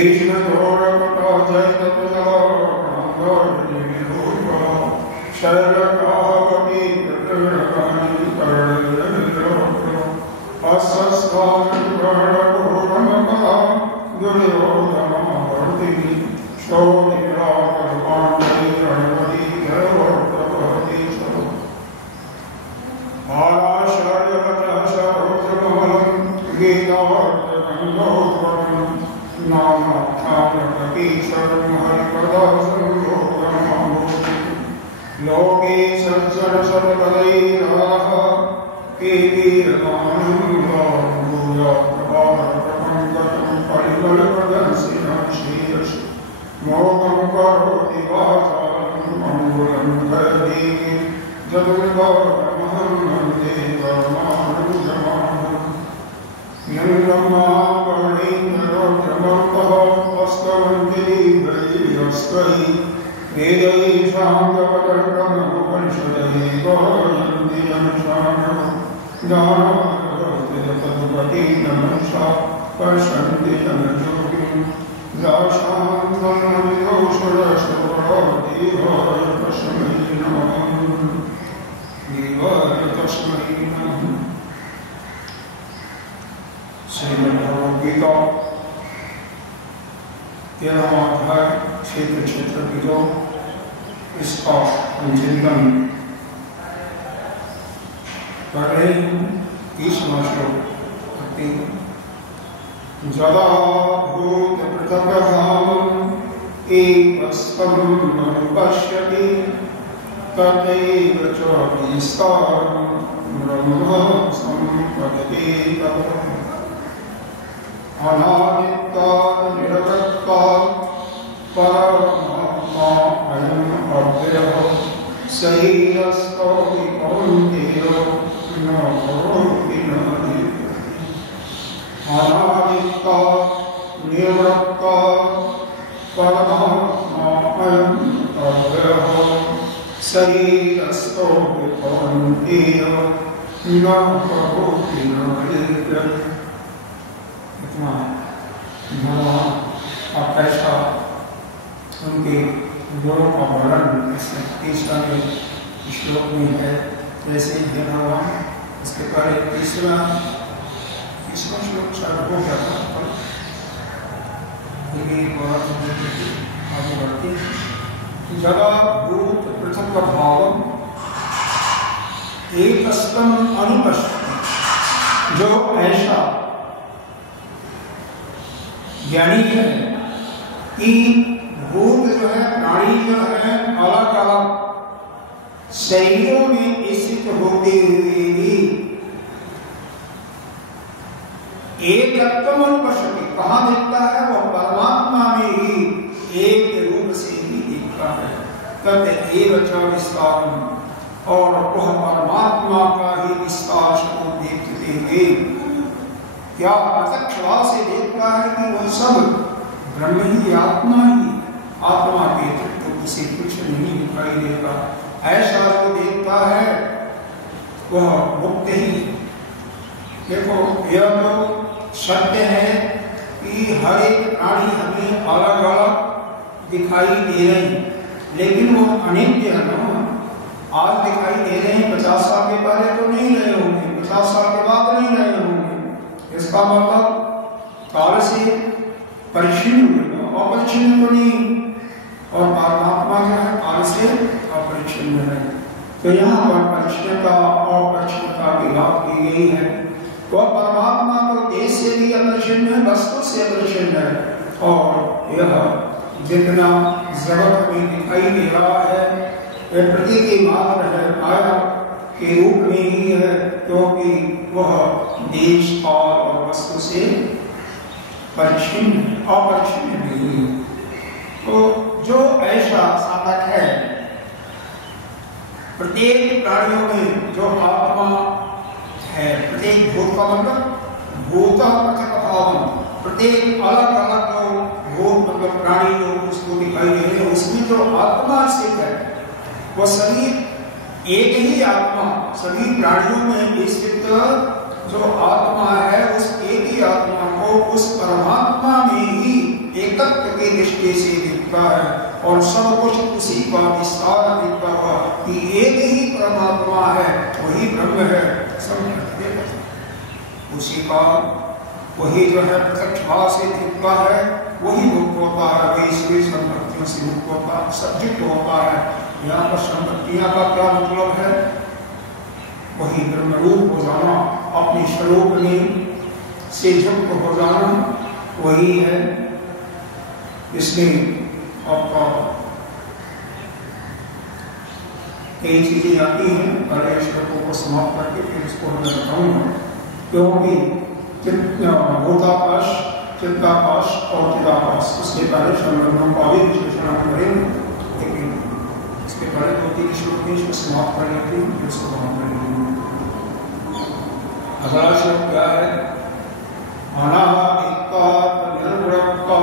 Krishna Dora Kata Jai Tata वही जो है प्रत्यक्ष भाव से दिखता है, वही मुक्त होता है, वही श्री संपत्तियों से मुक्त होता है, सब्जेक्ट होता है। यहाँ पर संपत्तियां का क्या मतलब है? वही ब्रह्मरूप हो जाना, अपने स्वरूप में से युक्त हो जाना, वही है। इसलिए आपका कई चीजें आती हैं, पहले श्लोकों को समाप्त करके फिर इसको मैं बताऊंगा। क्योंकि भूताकाश, चित्ताकाश और चिदाकाश, उसके पहले संबंधों का भी विश्लेषण हम करेंगे, लेकिन इसके पहले 2-3 श्लोक इसको समाप्त कर लेते हैं, फिर इसको हम करेंगे। अगला श्लोक क्या है? अनादित्वा निर्गुणत्वा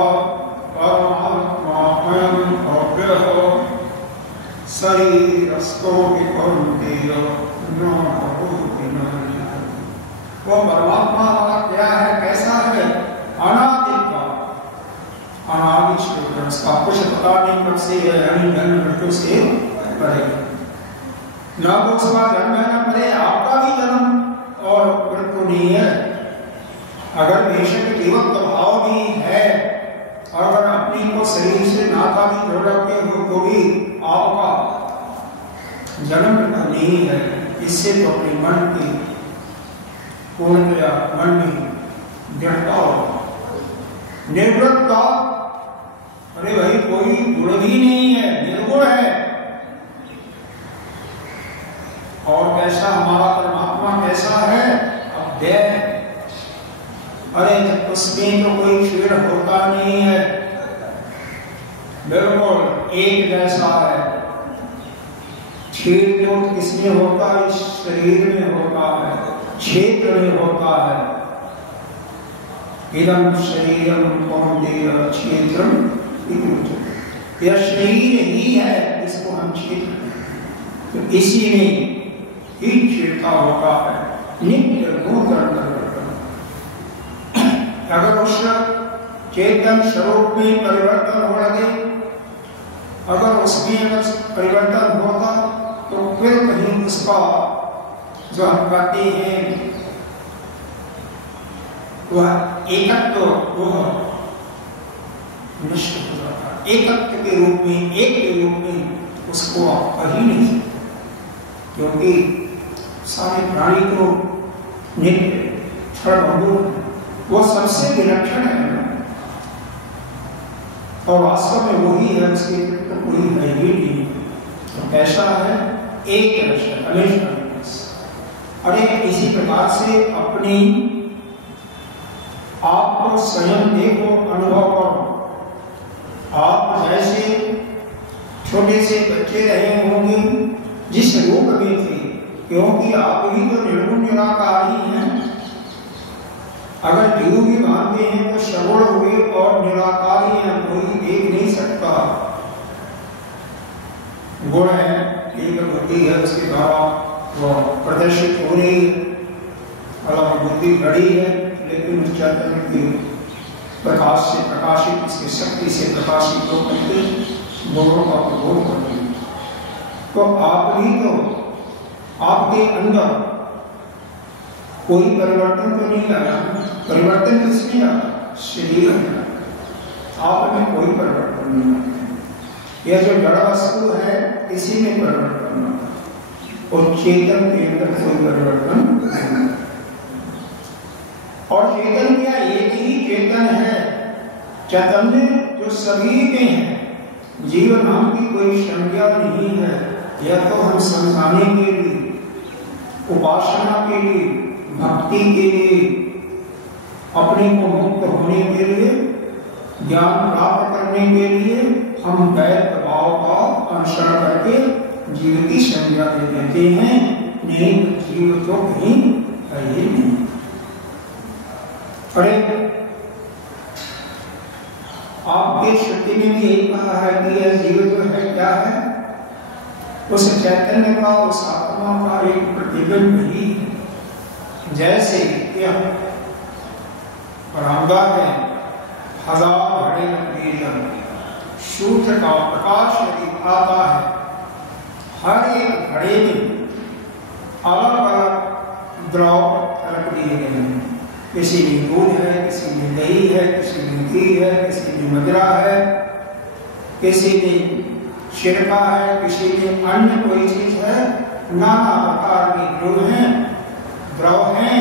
परमात्मायं अव्ययः शरीरस्थो विकौन्तेय न भवति न लिप्यते। वो परमात्मा क्या है, कैसा है? अनादित्वा, अनादि स्वरूप, उसका कुछ पता नहीं कब से है, यानी जन्म मृत्यु से परे, न तो उसका जन्म है न परे, आपका भी जन्म और मृत्यु नहीं है। अगर बेशक जीवत्व भाव भी है और अगर अपनी को शरीर से नाता भी जोड़ रखे हो तो भी आपका जन्म नहीं है। इससे तो अपने मन की पूर्णतया मन में दृढ़ता हो, निर्गुणता। अरे भाई कोई गुण भी नहीं है, निर्गुण है। और कैसा हमारा परमात्मा कैसा है? अव्यय। अरे उसमें तो कोई क्षीण होता नहीं है, बिल्कुल एक जैसा है। क्षीण जो किसमें होता है? इस शरीर में होता है, क्षेत्र में होता है। इदं शरीरं कौन्तेय क्षेत्रम इति उच्यते। यह शरीर ही है, इसको हम क्षेत्र, तो इसी में ही क्षीणता होता है, नित्य नूतन। अगर उस चेतन स्वरूप में परिवर्तन हो लगे, अगर उसमें अगर परिवर्तन होता तो फिर कहीं उसका जो हम कहते हैं वह एकत्व वह नष्ट हो जाता। एकत्व के रूप में, एक के रूप में उसको आप कह ही नहीं सकते, क्योंकि सारे प्राणी को नित्य क्षण वो सबसे विलक्षण है और वास्तव में वही है, उसके तो कोई है ही नहीं। तो कैसा है? एक दर्शन हमेशा। अरे इसी प्रकार से अपनी आप को स्वयं देखो, अनुभव करो। आप जैसे छोटे से बच्चे रहे होंगे जिस रूप में थे, क्योंकि आप ही तो निर्गुण निराकारी हैं। अगर जीव भी मानते हैं तो सगुण हुए और निराकारी हैं, कोई देख नहीं सकता। गुण है, एक बुद्धि है, उसके द्वारा वो प्रदर्शित हो रही है, अलग बुद्धि बड़ी है, लेकिन उस चैतन्य के प्रकाश से प्रकाशित, इसकी शक्ति से प्रकाशित हो करके गुणों का प्रबोध करते हैं। तो आप भी तो आपके अंदर कोई परिवर्तन तो नहीं आया। परिवर्तन किसमें आया? शरीर में। आप में कोई परिवर्तन नहीं आया। यह जो जड़ वस्तु है इसी में परिवर्तन आता, और चेतन के अंदर कोई परिवर्तन नहीं। और चेतन क्या? एक ही चेतन है, चैतन्य जो सभी में है। जीव नाम की कोई संज्ञा नहीं है। यह तो हम समझाने के लिए, उपासना के लिए, भक्ति के लिए, अपने को मुक्त होने के लिए, ज्ञान प्राप्त करने के लिए हम वैध भाव का अनुसरण करके जीव की संज्ञा दे देते हैं। नहीं, जीव तो कहीं है ही नहीं। अरे आपके श्रुति में भी यही कहा है कि यह जीव जो है क्या है? उस चैतन्य का, उस आत्मा का एक प्रतिबिंब ही है। जैसे यह परांगा है, हजार घड़े में सूर्य का प्रकाश यदि आता है, हर एक घड़े में अलग अलग द्रव रख दिए गए हैं। किसी में दूध है, किसी में दही है, किसी में घी है, किसी में मदिरा है, किसी में शिरका है, किसी में अन्य कोई चीज है। नाना प्रकार के द्रव हैं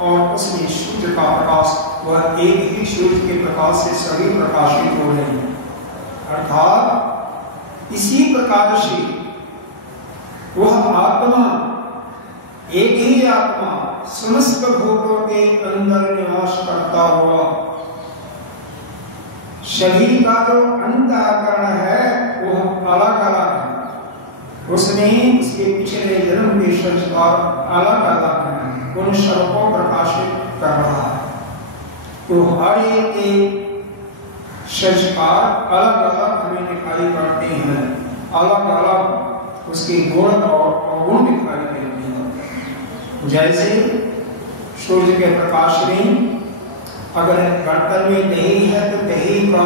और उसमें सूर्य का प्रकाश वह एक ही सूर्य के प्रकाश से सभी प्रकाशित हो रहे हैं। अर्थात इसी प्रकार से वह आत्मा, एक ही आत्मा समस्त भूतों के अंदर निवास करता हुआ शरीर का जो अंतःकरण है वह अलग अलग है, उसमें इसके पिछले जन्म के संस्कार अलग अलग हैं, उन सबको प्रकाशित कर रहा है। तो हर एक संस्कार अलग अलग हमें दिखाई पड़ते हैं, अलग अलग उसके गुण और अवगुण दिखाई देते हैं। जैसे सूर्य के प्रकाश में अगर बर्तन में दही है तो दही का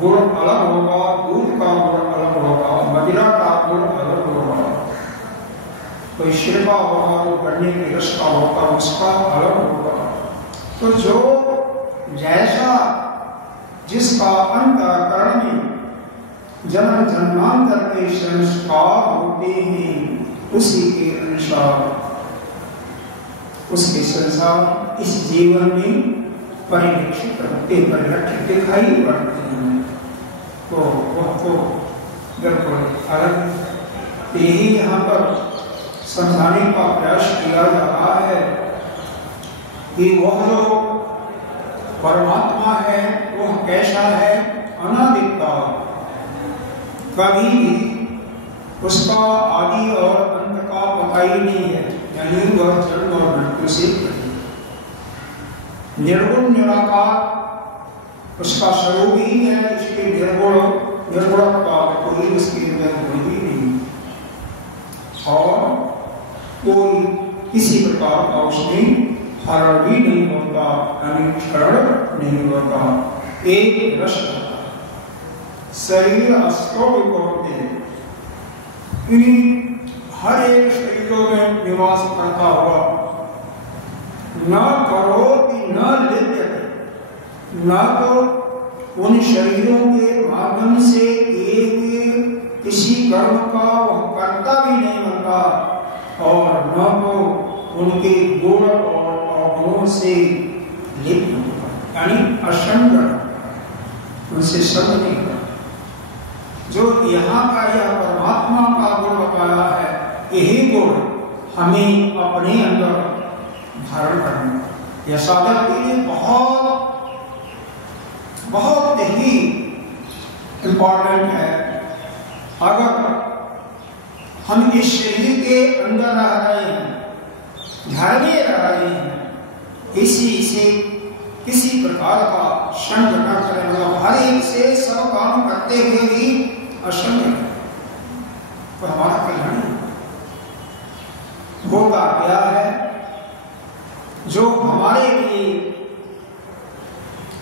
गुण अलग होगा, दूध का गुण अलग होगा, मदिरा का गुण अलग होगा, कोई शिरका होगा वो गन्ने के रस का होगा उसका अलग होगा। तो जो जैसा जिसका अंतःकरण में जन्म जन्मांतर के संस्कार होते हैं उसी के अनुसार उसके संसार इस जीवन में परिलक्षित होते, परिलक्षित दिखाई पड़ते हैं। तो वह तो बिल्कुल अलग। यही यहाँ पर समझाने का प्रयास किया जा रहा है कि वह जो परमात्मा है वह कैसा है, अनादिता, कभी भी उसका आदि और अंत का पता ही नहीं है, यानी वह जन्म और मृत्यु से निर्गुण निराकार उसका स्वरूप ही है, इसके निर्गुण का कोई उसके अंदर गुण ही नहीं और कोई किसी प्रकार का उसमें हरण भी नहीं होता, यानी क्षरण नहीं होता, एक रस शरीर हर एक शरीरों में निवास करता हुआ न करो कि न लिप्यते, न तो उन शरीरों के माध्यम से किए हुए किसी कर्म का वह कर्ता भी नहीं बनता और न तो उनके गुण और अवगुणों से लिप्त होता, यानी असंग उनसे संग नहीं होता। जो यहाँ का यह परमात्मा का गुण बताया है, यही गुण हमें अपने अंदर धारण करना, यह साधक के लिए बहुत बहुत ही इम्पोर्टेंट है। अगर हम इस शरीर के अंदर रह रहे हैं, घर में रह रहे हैं, किसी से किसी प्रकार का संग न करें, मतलब हर एक से सब काम करते हुए भी असंग है, तो हमारा कल्याण होता क्या है? जो हमारे लिए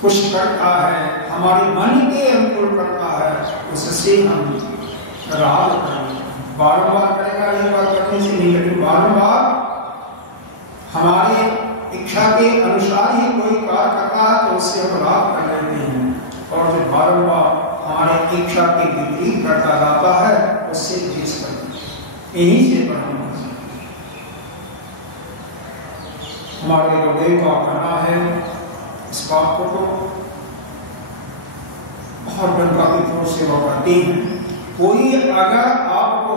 कुछ करता है, हमारे मन के अनुकूल करता है, उससे हम राग करेंगे। बारंबार करेगा, एक बार करने से नहीं, लेकिन बारंबार हमारे इच्छा के अनुसार ही कोई कार्य करता है तो उससे हम राग कर लेते हैं, और जो बारंबार हमारे इच्छा के विपरीत करता जाता है उससे द्वेष करते हैं। यही से पढ़ना हमारे गुरुदेव का कहना है। इस बात को तो बहुत गंगा की तरफ से वो कहते हैं, कोई अगर आपको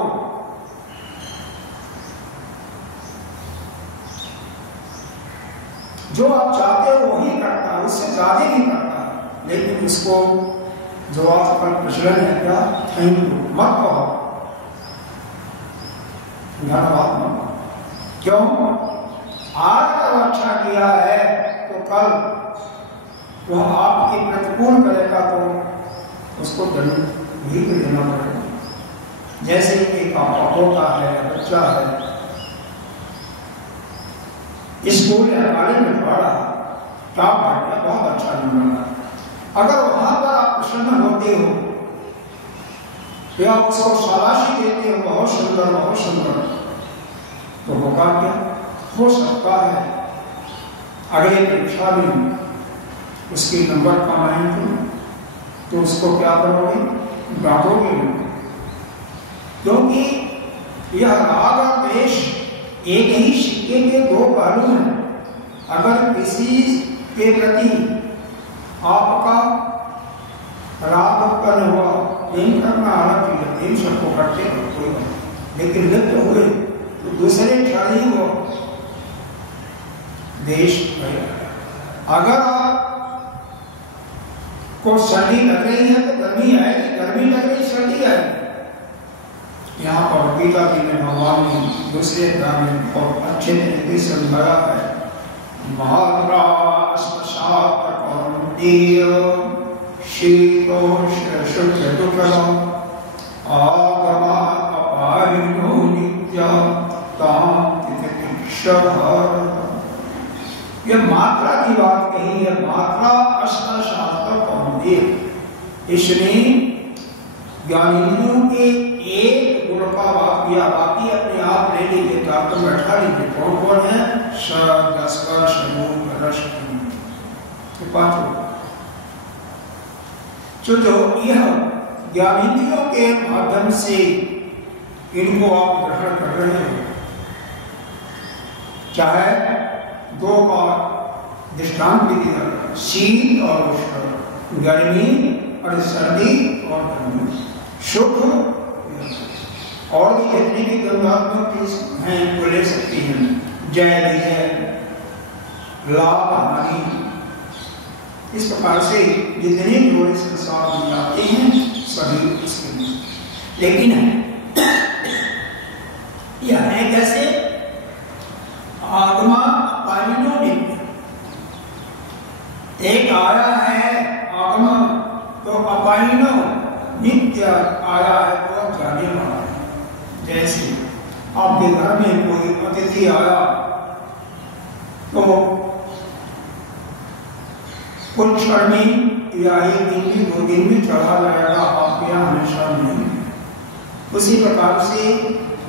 जो आप चाहते हो वही करता है, उससे ज्यादा नहीं करता है, लेकिन उसको जो आजकल प्रचलन है क्या, थैंक यू मत कहो, धन्यवाद मत कहो। क्यों? आज तो अच्छा किया है तो कल वह आपके प्रतिकूल करेगा तो उसको दंड भी देना पड़ेगा। जैसे एक आपका पोता है, बच्चा है, स्कूल या कॉलेज में पढ़ा, टॉप कर गया, बहुत अच्छा नंबर, अगर वहां पर आप प्रसन्न होते हो या उसको शाबाशी देते हो, बहुत सुंदर बहुत सुंदर, तो होगा क्या? हो सकता है अगले परीक्षा में उसके नंबर कम आएंगे तो उसको क्या करोगे, बांटोगे। क्योंकि यह राग और द्वेष एक ही सिक्के के दो पहलू हैं। अगर किसी के प्रति आपका राग उत्पन्न हुआ, प्रेम करना अलग चीज है, प्रेम सबको करते हैं कोई बात, लेकिन लिप्त हुए तो दूसरे क्षण ही वो देश। अगर को सर्दी लग रही है तो गर्मी आएगी, गर्मी लग रही सर्दी आएगी। यहाँ पर गीता जी में भगवान ने दूसरे अध्याय में बहुत अच्छे तरीके से समझाया है। महात्मा स्मशात कौन्तेय शीतोष्ण शुक्ल दुःखम आगमा अपारिणो नित्यं तां तितिक्षः। ये मात्रा की बात कही है, मात्रा अष्टशास्त्र कौन्तेय। इसमें ज्ञानेंद्रियों के एक गुण का वाक्य बाकी अपने आप ले लीजिए, तो आपको बैठा लीजिए। कौन कौन है? शब्द, स्पर्श, रूप, रस, ये पांचों। जो यह ज्ञानेंद्रियों के माध्यम से इनको आप ग्रहण कर रहे हैं, चाहे दो का दृष्टांत भी दिया, शीत और उष्ण, गर्मी और सर्दी और गर्मी, सुख और भी जितनी भी गंगात्मक चीज हैं वो ले सकती हैं। जय विजय, लाभ हानि, इस प्रकार से जितने जोड़े संसार में आते हैं सभी इसके लिए। लेकिन यह है कैसे? आगमा पाइनो नित्य। एक आया है आगमा तो अपाइनो नित्य आया है तो जाने वाला है। जैसे आपके घर में कोई अतिथि आया तो कुछ क्षण में या एक दिन में, 2 दिन में चढ़ा जाएगा, आपके यहाँ हमेशा नहीं। उसी प्रकार से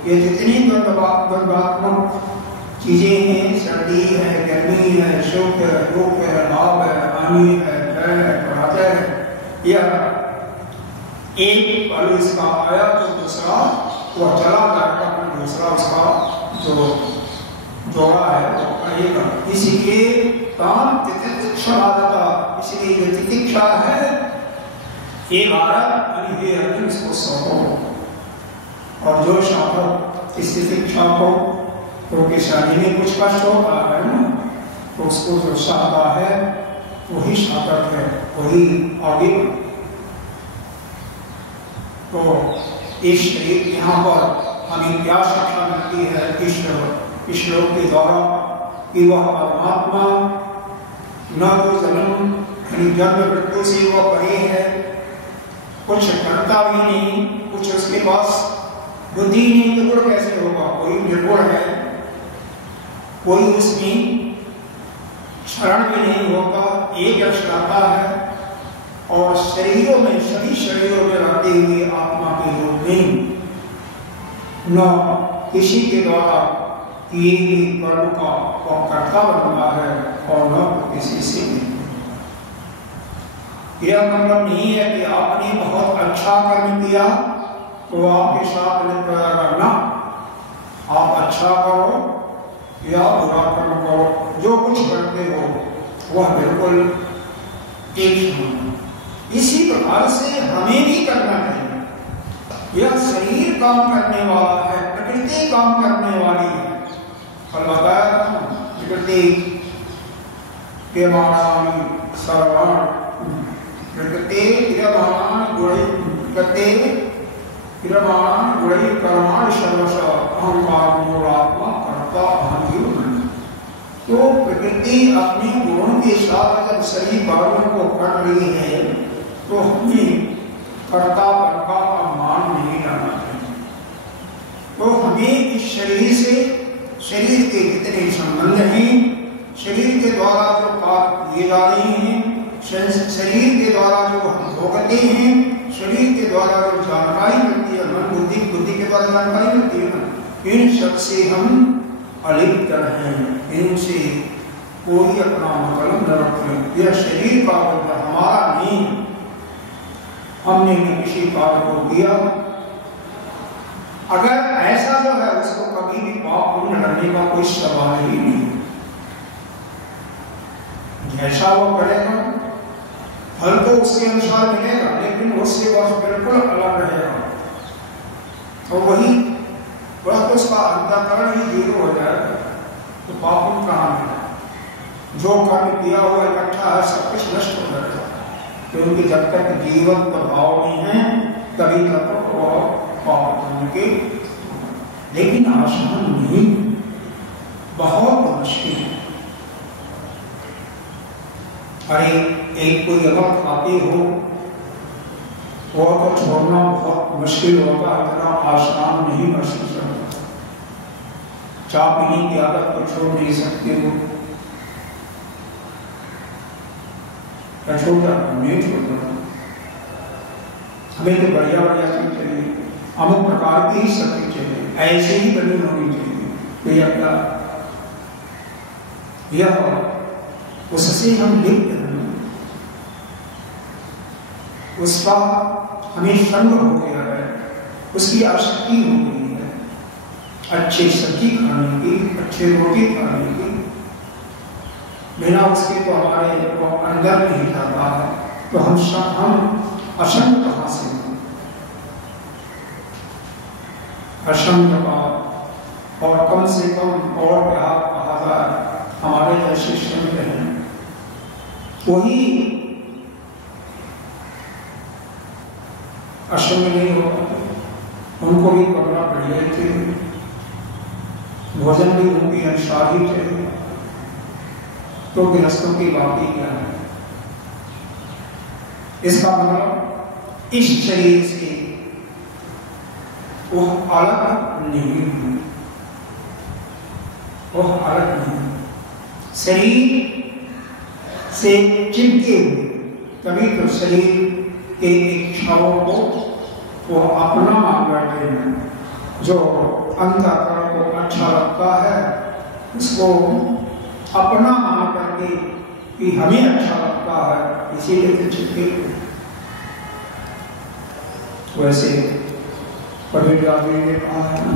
ये जितनी द्वंद्वात्मक चीजें हैं, सर्दी है, गर्मी है, सुख है, दुख है, लाभ है, हानि है, जय है, पराजय है, यह एक पल इसका आया तो दूसरा वह चला जाएगा, फिर दूसरा उसका जो जोड़ा है वो आएगा। इसीलिए काम तितिक्षा आदता, इसलिए ये तितिक्षा है, ये भारत ये अर्जुन इसको सौंपो। और जो शासक इस तितिक्षा को तो किसानी में कुछ कष्ट होता है ना, तो उसको जो चाहता है वही शासक है, वही आगे। तो इस यहाँ पर हमें क्या शिक्षा मिलती है इस श्लोक के द्वारा कि वह परमात्मा न तो जन्म मृत्यु से वह परे है, कुछ करता भी नहीं, कुछ उसके पास बुद्धि नहीं, निर्गुण कैसे होगा? कोई निर्गुण है, कोई उसमें शरण भी नहीं होता, एक रहता है और शरीरों में, सभी शरीरों में रहते हुए आत्मा के रूप में न किसी के द्वारा किए हुए कर्म का वह कर्ता बनता है और न किसी से नहीं। यह मतलब नहीं है कि आपने बहुत अच्छा कर्म किया तो आपके साथ करना, आप अच्छा करो या बुरा कर्म करो, जो कुछ करते हो वह बिल्कुल एक समान। इसी प्रकार से हमें भी करना चाहिए। यह शरीर काम करने वाला है, प्रकृति काम करने वाली है। कल बताया था प्रकृति क्रियमाणानि सर्वाणि, प्रकृति क्रियमाणानि गुणैः कर्माणि सर्वशः अहंकार मूलात्मा कर्ता अहं जीव। तो प्रकृति अपने गुणों के साथ जब सभी कार्यों को कर रही है तो हमें कर्तापन का अपमान नहीं लाना चाहिए। तो हमें इस शरीर से, शरीर के जितने संबंध हैं, शरीर के द्वारा जो कार्य किए जा रहे हैं, शरीर के द्वारा जो हम भोगते हैं, शरीर के द्वारा जो जानकारी मिलती है, मन बुद्धि, बुद्धि के द्वारा जानकारी मिलती है ना, इन सब से हम अलिप्त हैं, इनसे कोई अपना मतलब न रखे। यह शरीर का होता हमारा नहीं, हमने न किसी कार्य को किया। अगर ऐसा जो है उसको कभी भी पाप पुण्य करने का कोई सवाल ही नहीं। जैसा वो करेगा फल तो उसके अनुसार मिलेगा, लेकिन उससे वह बिल्कुल अलग रहेगा। तो वही वह तो उसका अंतःकरण ही जीरो हो जाएगा, तो पाप पुण्य कहाँ मिलेगा? जो कर्म किया हुआ इकट्ठा है सब कुछ नष्ट हो जाएगा, क्योंकि जब तक जीवन प्रभाव नहीं है तभी तक वो पाप पुण्य के। लेकिन आसान नहीं, बहुत मुश्किल है। अरे एक कोई अगर खाते हो वो तो छोड़ना बहुत मुश्किल होगा, इतना आसान नहीं महसूस होगा। चाय पीने की आदत को छोड़ नहीं सकते हो, छोड़ जाता नहीं छोड़ता। हमें तो बढ़िया बढ़िया चीज चाहिए, अमुक प्रकार की ही सब्जी चाहिए, ऐसे ही बनी होनी चाहिए। तो यह उससे हम लिप्त हैं, उसका हमें संग हो गया है, उसकी आसक्ति हो गई है अच्छी सब्जी खाने की, अच्छी रोटी खाने की। बिना उसके तो हमारे अंदर नहीं जाता है, तो हम असंग कहाँ से हैं? असंग का और कम से कम और क्या कहा जाए, हमारे जैसे संग हैं वही असंग नहीं होगा। उनको भी पकड़ा बढ़िया चाहिए, भोजन भी उनकी अनुसार ही चाहिए। तो गृहस्थों की बात ही क्या है? इसका मतलब इस शरीर से वह अलग नहीं है, वह अलग नहीं। शरीर से चिपके हुए, तभी तो शरीर के इच्छाओं को वो अपना मान बैठे हैं। जो अंतःकरण को अच्छा लगता है उसको अपना मान करके कि हमें अच्छा लगता है, इसीलिए तो चिपके हुए। वैसे कबीर दादी ने कहा है ना,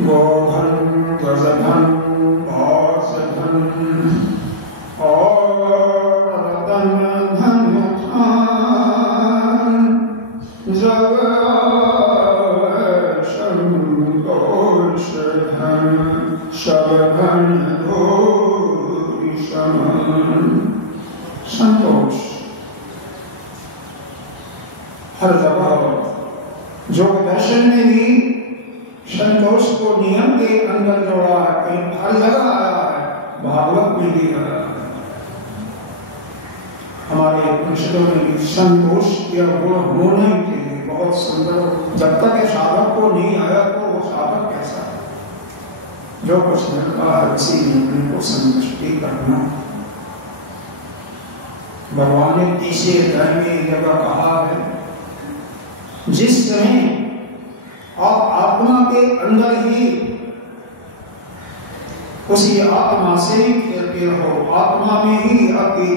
गोधन गजधन भाषधन और रतन धन खान जग संतोष धन सब धन धोरी समान। संतोष हर जगह जो दर्शन में भी संतोष को नियम के अंदर जोड़ा है, हर जगह आया है, भागवत में भी आया है, हमारे उपनिषदों में भी संतोष या गुण होना ही चाहिए। बहुत सुंदर। जब तक साधक को नहीं आया तो वो साधक कैसा है? जो कुछ मिलता है उसी में अपने को संतुष्टि करना। भगवान ने तीसरे अध्याय में एक जगह कहा है, जिस समय आप आत्मा के अंदर ही उसी आत्मा से ही खेलते रहो, आत्मा में ही आपकी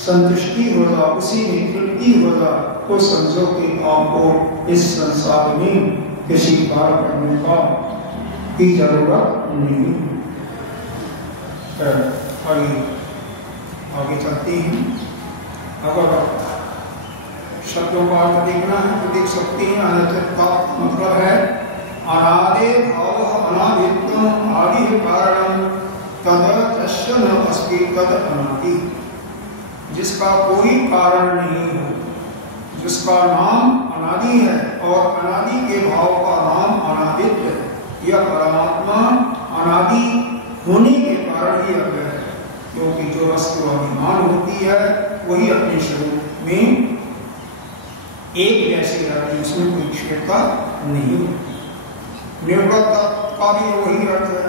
संतुष्टि हो जा, उसी में तृप्ति हो जा, तो समझो कि आपको इस संसार में किसी कार्य करने का की जरूरत नहीं। आगे चलते हैं। अगर शब्दों का अर्थ देखना है तो देख सकते हैं। अनित्य का मतलब है अनादि भाव अनादित्वम आदि कारणम तद तस्य न अस्ति तद अनादि। जिसका कोई कारण नहीं है, जिसका नाम अनादि है और अनादि के भाव का नाम अनादित्य है। यह परमात्मा अनादि होने के कारण ही अव्यय है, क्योंकि जो वस्तु अभिमान होती है वही अपने स्वरूप में एक जैसी रहती है, उसमें कोई छेड़ता नहीं। निर्गुणता का भी वही अर्थ है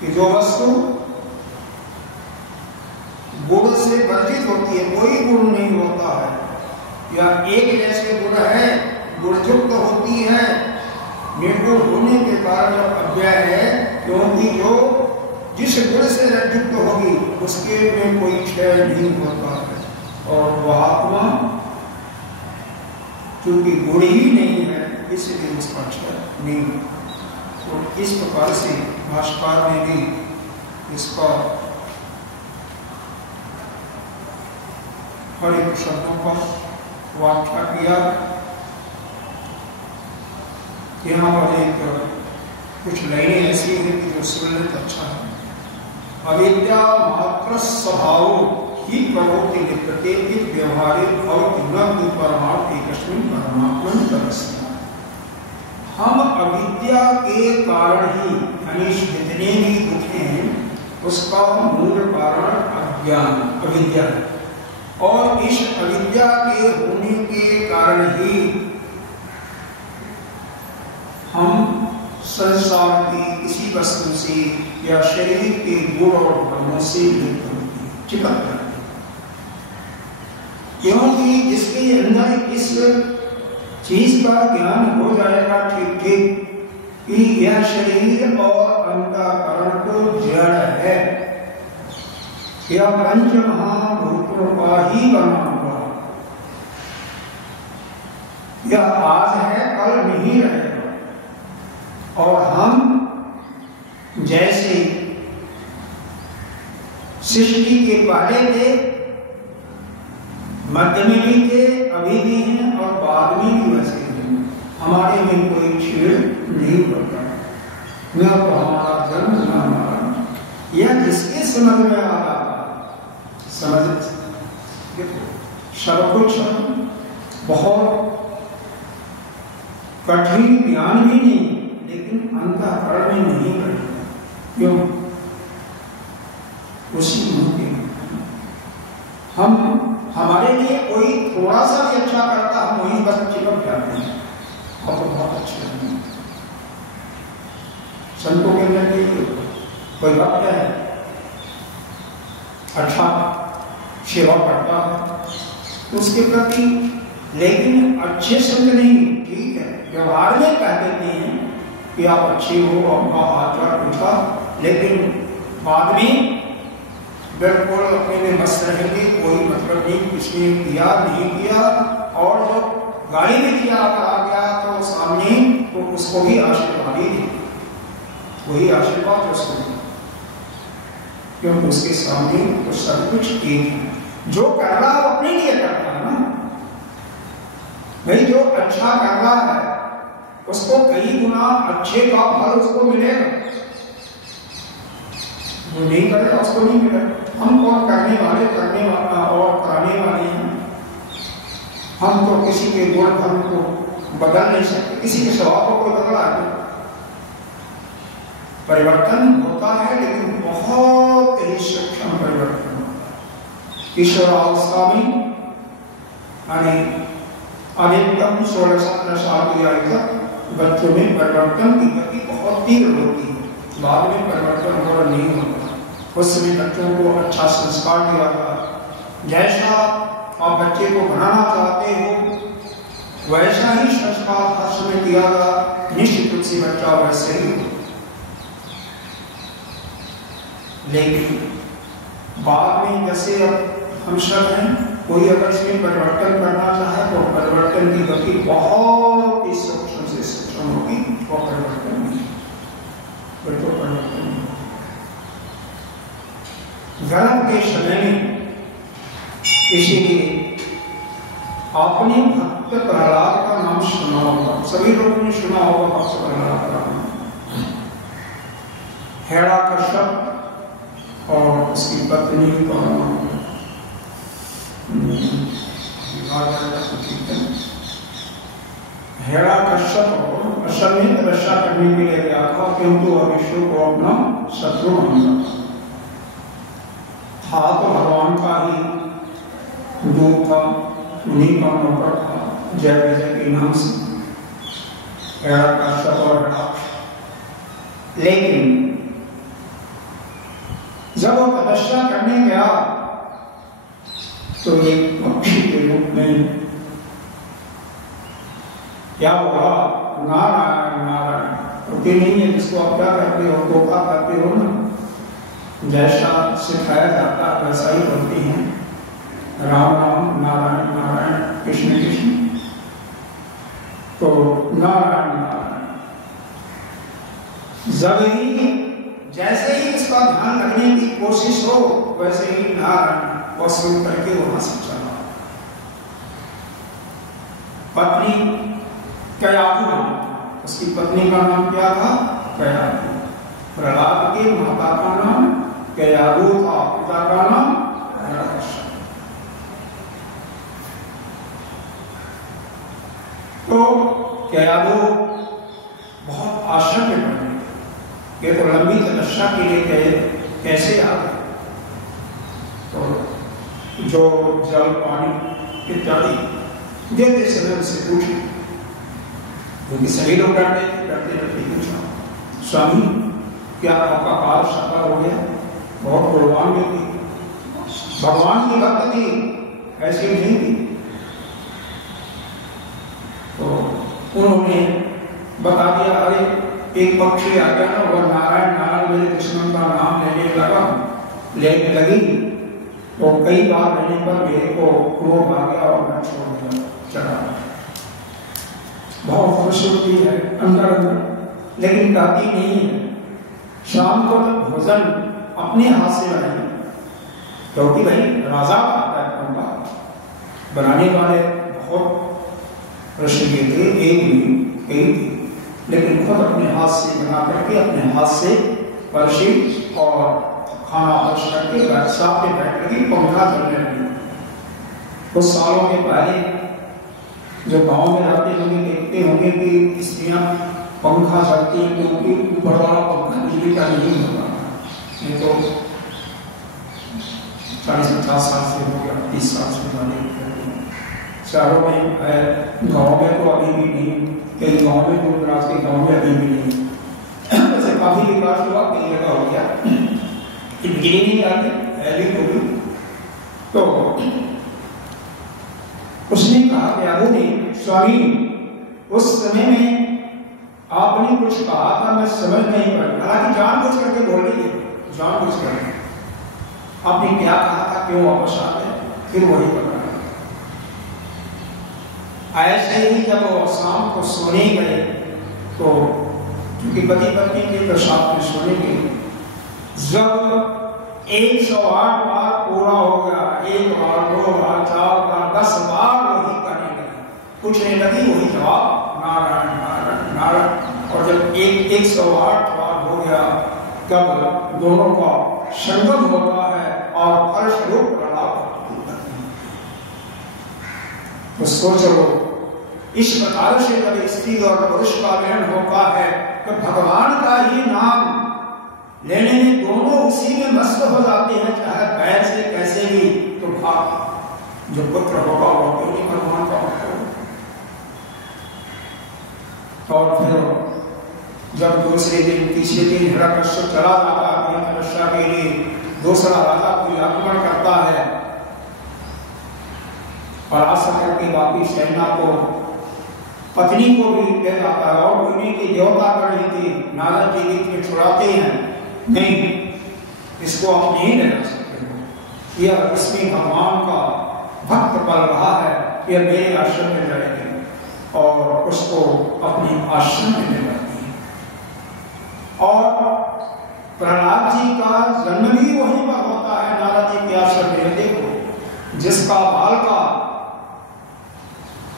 कि जो वस्तु गुण से वर्जित होती है, कोई गुण नहीं होता है, या एक जैसे गुण है, गुणयुक्त होती है, निर्गुण होने के कारण अव्यय है, क्योंकि जो जिस गुण से युक्त होगी उसके में कोई क्षय नहीं होता है। और वह आत्मा क्योंकि गुण ही नहीं है इसलिए उसका क्षय नहीं। तो इस प्रकार से भाष्यकार ने भी इसका हर एक शब्दों का व्याख्या किया। यहाँ पर एक कुछ लाइनें ऐसी है कि जो सुनने तो अच्छा है। अविद्या मात्र स्वभाव ही प्रवृत्ति नित्यते व्यवहारे भवति न परमार्थ एकस्मिन् परमात्मनि तदस्ति। हम अविद्या के कारण ही यानी जितने भी दुख हैं उसका मूल कारण अज्ञान अविद्या है। और इस अविद्या के होने के कारण ही हम संसार की किसी वस्तु से या शरीर के गुण और धर्मों से चिपक जाते हैं, क्योंकि जिसके अंदर इस चीज का ज्ञान हो जाएगा ठीक ठीक कि यह शरीर और अंतःकरण को जड़ है, यह पंच महाभूतों का ही बना हुआ, यह आज है कल नहीं रहेगा। और हम जैसे सृष्टि के पहले थे, मध्य में भी थे, अभी भी हैं और बाद में भी वैसे हैं। हमारे में कोई छेड़ नहीं पड़ता, न तो हमारा जन्म न हमारा। यह जिसके समझ में आ रहा समझ सब कुछ बहुत कठिन ज्ञान भी नहीं, लेकिन अंतःकरण में नहीं करेगा। क्यों? उसी मुक्ति हम हमारे लिए कोई थोड़ा सा भी अच्छा करता हम वहीं बस चिपक जाते हैं और तो बहुत अच्छे हैं। संतों के अंदर कोई बात क्या है, अच्छा सेवा करता है उसके प्रति, लेकिन अच्छे संग नहीं, ठीक है व्यवहार में कह देते हैं कि आप अच्छे हो, आपका आचार पूछा, लेकिन बाद में बिल्कुल अपने में मस्त रहेंगे, कोई मतलब नहीं किसने किया नहीं किया। और जो गाड़ी में दिया कहा गया तो सामने तो उसको भी आशीर्वाद ही दी, वही आशीर्वाद उसको, क्योंकि उसके सामने तो सब कुछ एक है। जो कर रहा है अपने लिए करता है ना भाई, जो अच्छा कर रहा है उसको कई गुना अच्छे का फल उसको मिलेगा, जो नहीं करेगा उसको नहीं मिलेगा। हम कौन करने वाले और कराने वाले हैं। हम तो किसी के गुण धर्म को बदल नहीं सकते, किसी के स्वभाव को कोई बदला है, परिवर्तन होता है लेकिन बहुत ही सूक्ष्म परिवर्तन होता है। किशोरावस्था में यानी अधिकतम 16-17 साल की आयु तक बच्चों में परिवर्तन की गति बहुत तीव्र होती है, बाद में परिवर्तन हो नहीं होता। उस समय बच्चों को अच्छा संस्कार दिया जाता, जैसा आप बच्चे को बनाना चाहते हो वैसा ही संस्कार हर समय दिया जाता, निश्चित रूप से बच्चा वैसे ही हो। लेकिन बाद में जैसे अब हम सब हैं, कोई अगर इसमें परिवर्तन करना चाहे तो परिवर्तन की गति बहुत ही सूक्ष्म से सूक्ष्म होगी, और परिवर्तन नहीं, तो परिवर्तन नहीं। गर्भ के समय में इसीलिए आपने भक्त प्रहलाद का नाम सुना होगा, सभी लोगों ने सुना होगा भक्त प्रहलाद का नाम। हिरण्यकश्यप और उसकी पत्नी का नाम हिरण्यकश्यप असल में तपस्या करने के लिए गया था, किंतु विष्णु को अपना शत्रु मानता था। तो भगवान का ही दूत था, उन्हीं का नौकर था, जय विजय के नाम से हिरण्यकश्यप और हिरण्यक्ष। लेकिन जब वो तपस्या करने गया तो एक पक्षी के रूप में क्या हुआ, नारायण नारायण होती नहीं है, जिसको आप क्या करते हो, धोखा करते हो ना। जैसा सिखाया जाता है वैसा ही बोलती हैं, राम राम नारायण नारायण कृष्ण कृष्ण। तो नारायण नारायण जब ही जैसे ही इसका ध्यान रखने की कोशिश हो वैसे ही नारायण वसूल करके वहां से चला। पत्नी कयाधु, उसकी पत्नी का नाम क्या था, कयाधु। प्रहलाद के माता का नाम कयाधु था, पिता का नाम हिरण्यकश्यप। तो कयाधु बहुत आश्चर्य बने, ये तो लंबी तपस्या के लिए गए, कैसे आ गए। तो जो जल पानी इत्यादि देते समय उनसे पूछे, क्योंकि सभी लोग डरते पूछा, स्वामी क्या आपका काल साकार हो गया, बहुत बलवान भी थी, भगवान की भक्त थी, ऐसी नहीं थी। तो उन्होंने बता दिया, अरे एक पक्षी आ गया ना, वह नारायण नारायण मेरे दुश्मन का नाम लेने लगी, तो कई बार लेने पर मेरे को क्रोध आ गया और मैं छोड़ दिया, चढ़ा। बहुत खूबसूरती है अंदर अंदर, लेकिन कहती नहीं है। शाम को तक भोजन अपने हाथ से बनाए, क्योंकि भाई राजा आता है उनका, बनाने वाले बहुत रसीले थे, एक भी कई थे, लेकिन खुद अपने हाथ से बना करके अपने हाथ से परसी और खाना परस करके साथ में बैठ करके पंखा चलने लगी। कुछ सालों के पहले जो गांव में रहते होंगे देखते होंगे कि स्त्रियां पंखा चलती हैं, क्योंकि ऊपर वाला पंखा बिजली का नहीं होता। ये तो 40-50 साल से हो गया, 30 साल से वाले शहरों में, गाँव में तो अभी भी नहीं, कई गाँव में दूर दराज के गाँव में अभी भी नहीं। वैसे काफी विकास हुआ, कई जगह हो गया, बिजली नहीं आती है भी तो भी। तो उसने कहा कि अबू ने, स्वामी उस समय में आपने कुछ कहा था, मैं समझ नहीं पाई, हालांकि जानबूझ करके बोल रही है, जानबूझ करके आपने क्या कहा था, क्यों वापस आ गए, फिर वही पकड़ा। ऐसे ही जब वो शाम को सोने गए, तो क्योंकि पति पत्नी के तो साथ में सोने गए, जब 108 बार पूरा हो गया, 1 बार 2 बार 4 बार 10 बार वही करने लगी, पूछने लगी, वही जवाब नारायण नारायण नारायण। और जब 108 बार हो गया, तब दोनों का संगम होता है और फलस्वरूप प्रलाप होता है। तो सोचो, इस प्रकार से जब स्त्री और पुरुष का मिलन होता है तो भगवान का ही नाम लेने में दोनों उसी में मस्त हो जाते हैं, चाहे पैर से कैसे भी। तो भाग जो पुत्र होगा वो क्यों नहीं भगवान का होगा। और फिर जब दूसरे दिन तीसरे दिन हिरण्यकश्यप चला जाता है तपस्या के लिए, दूसरा राजा कोई आक्रमण करता है, परास्त करके बाकी सेना को, पत्नी को भी ले जाता है, और उन्हीं की देवता कर रही थी, नारद जी गीत में छुड़ाते हैं, नहीं इसको आप नहीं लेना सकते हो, यह इसमें भगवान का भक्त पल रहा है, यह मेरे आश्रम में जाएगी, और उसको अपने आश्रम में ले जाती है। और प्रहलाद जी का जन्म भी वहीं पर होता है, नारद जी के आश्रम में। देखो, जिसका बाल का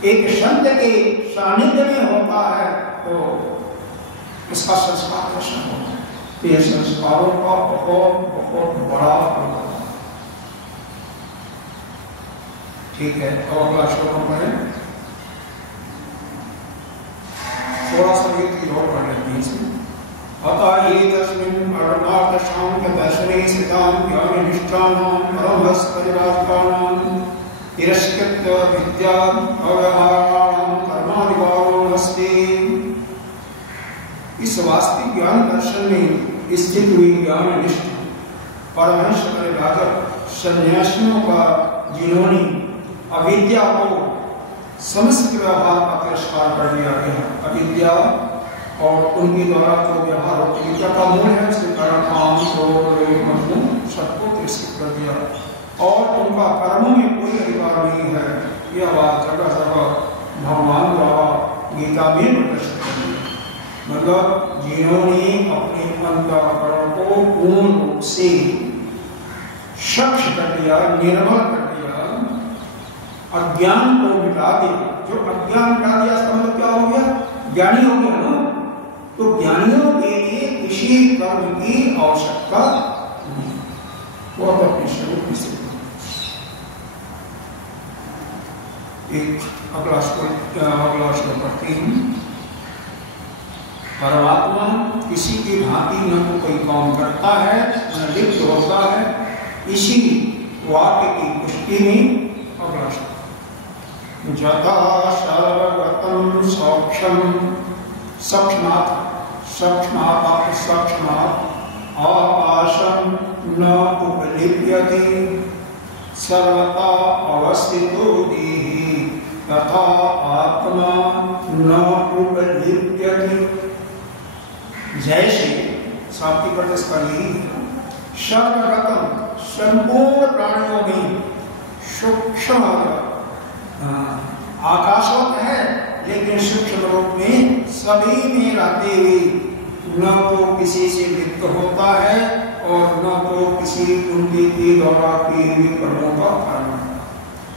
एक संत के सानिध्य में होता है तो इसका संस्कार कैसा होता है, तो ये संस्कारों का बहुत बहुत बड़ा होता है। ठीक है, अब अगला श्लोक हम पढ़ें, थोड़ा सा ये चीज और पढ़ लेते हैं इसमें। अतः ये तस्मिन् अरणार्थ शांत दर्शने स्थितां ज्ञाननिष्ठानां परमहंस परिव्राजकानां तिरस्कृत्य विद्या अव्यवहाराणां कर्माधिकारो अस्ति। इस वास्तविक ज्ञान दर्शन में स्थित हुई ज्ञाननिष्ठ परमहंस परिव्राजक सन्यासियों का, जिन्होंने अविद्या को समस्त व्यवहार का तिरस्कार कर दिया गया। अविद्या और उनके द्वारा जो व्यवहार होते विद्या का मूल है, उसके कारण काम क्रोध लोभ मद सबको तिरस्कृत कर दिया और उनका कर्मों में कोई अधिकार नहीं है। यह बात जगह जगह भगवान द्वारा गीता में प्रदर्शित कर दी। मतलब जिन्होंने अपने अंतःकरण को पूर्ण रूप से स्वच्छ कर दिया, निर्मल कर दिया, अज्ञान को मिटा दिया। जो अज्ञान मिटा दिया इसका मतलब क्या हो गया? ज्ञानी हो गया ना। तो ज्ञानियों के लिए किसी कर्म की आवश्यकता नहीं, वो तो अपने स्वरूप में सिद्ध। एक अगला श्लोक पढ़ते हैं। परमात्मा किसी की भांति न तो कोई काम करता है न लिप्त होता है। इसी वाक्य की पुष्टि में अगला श्लोक, जथा सर्वगतं सौक्षम सक्षमात् सक्षमात् सक्षमात् आकाशं न उपलिप्यते सर्वथा अवस्थितो देहि तथा आत्मा न उपलिप्यते। जैसे शाब्दिक अर्थ इसका यही है, सर्वगतं संपूर्ण प्राणियों में सूक्ष्म आकाशवत है, लेकिन सूक्ष्म रूप में सभी में रहते हुए न तो किसी से लिप्त होता है और न तो किसी उनके के द्वारा किए हुए कर्मों का कारण।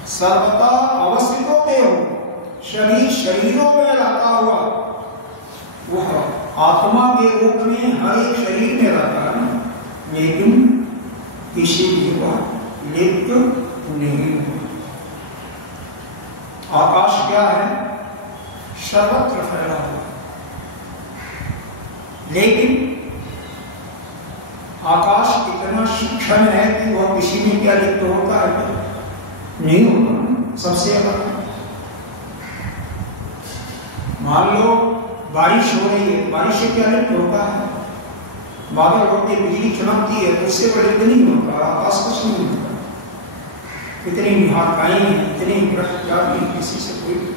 सर्वथा अवस्थित होते हो, शरीरों में रहता हुआ वह आत्मा के रूप में हर एक शरीर में रहता है, लेकिन किसी भी वह लिप्त नहीं हो। आकाश क्या है? सर्वत्र फैला हुआ, लेकिन आकाश इतना सूक्ष्म है कि वह किसी में क्या लिप्त होता है? नहीं होता। सबसे अलग मान लो बारिश हो रही है, बारिश से क्या लिप्त होता है? बादल होते, बिजली चमकती है, तो उससे बड़े नहीं होता, आकाश कुछ नहीं होता। इतनी महाकाई है, इतनी प्रख्याति किसी से कोई नहीं।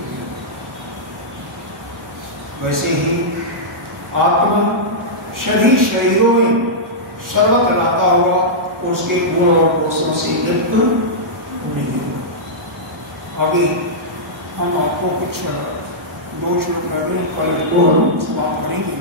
वैसे ही आत्मा सभी शरीरों में सर्वत्र रहता हुआ उसके गुण और दोषों से लिप्त नहीं होता। आगे हम आपको कुछ 2 श्लोक में कल को समाप्त करेंगे।